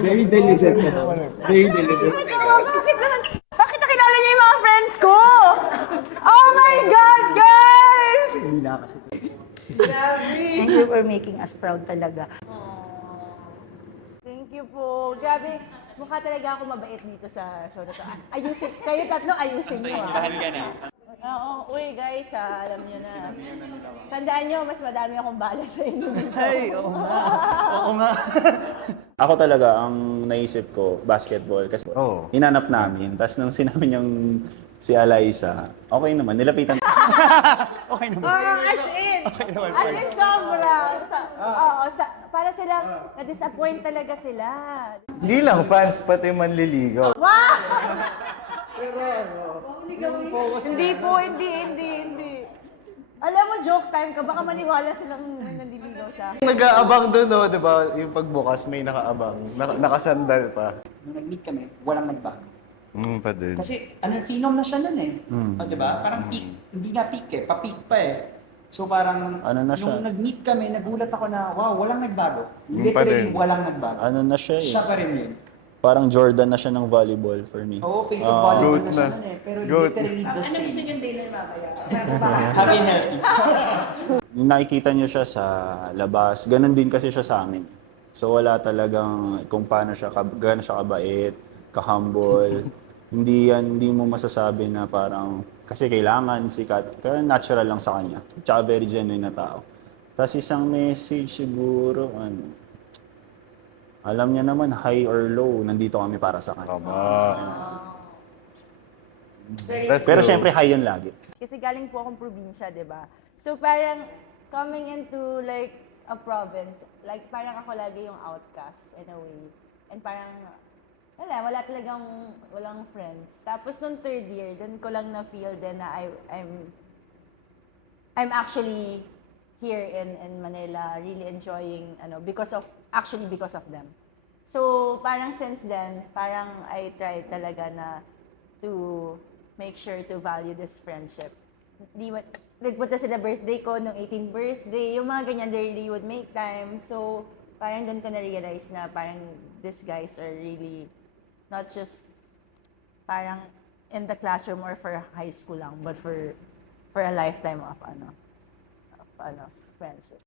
Very diligent ka daw. Very diligent. Bakit naman? Bakit nakilala niyo yung mga friends ko? Oh my God, guys! Hindi na kasi. Thank you for making us proud talaga. Thank you po. Grabe, mukha talaga ako mabait dito sa show na to. Ayusin, kayo tatlo ayusin niyo Oo, uy guys, alam niyo na. Tandaan niyo, mas madami akong bala sa inyo. Ay, oo nga. Oo nga. Ako talaga, ang naisip ko, basketball. Kasi Oo. hinanap namin. Tapos nung sinabi niyang si Alaysa, okay naman, nilapitan. Okay naman. As in! As in, sobra! Para silang na-disappoint talaga sila. Hindi lang fans, pati manliligaw. Wow! Hindi po, hindi. Alam mo, joke time ka, baka maniwala silang nandiligaw sa akin. Nag-aabang doon, no, di ba? Yung pagbukas, may nakaabang. Nakasandal pa. Nung nag-meet kami, walang nagbago. Pa din. Kasi phenom na siya nun eh. Di ba? Parang peak. Hindi nga peak eh, pa-peak pa eh. So parang Ano na siya? nung nag-meet kami, nagulat ako na, wow, walang nagbago. Yung pa Literally, din. walang nagbago. Ano na siya eh. Siya pa rin yun. Parang Jordan na siya ng volleyball for me. Oo, face of volleyball Goat na siya na. nun eh. Pero Goat. literally the same. yung dinner mamaya? Happy and healthy. Yung nakikita niyo siya sa labas, ganun din kasi siya sa amin. So wala talagang kung paano siya, gaano siya kabait, ka-humble. Hindi mo masasabi na parang, kasi kailangan sikat, kaya natural lang sa kanya. Tsaka very genuine na tao. Tapos isang message siguro, alam niya naman, high or low, nandito kami para sa kanya. Tama. Let's Pero go. syempre, high yun lagi. Kasi galing po akong probinsya, di ba? So parang coming into like a province, like parang ako lagi yung outcast in a way. And parang, wala talagang, walang friends. Tapos nung third year, dun ko lang na-feel din na I'm actually here in Manila, really enjoying, because of them. So, parang since then, parang I try talaga na to make sure to value this friendship. Nagpunta sila birthday ko, nung 18th birthday, yung mga ganyan, they really would make time. So, parang doon ko na-realize na parang these guys are really not just parang in the classroom or for high school lang, but for a lifetime of friendship.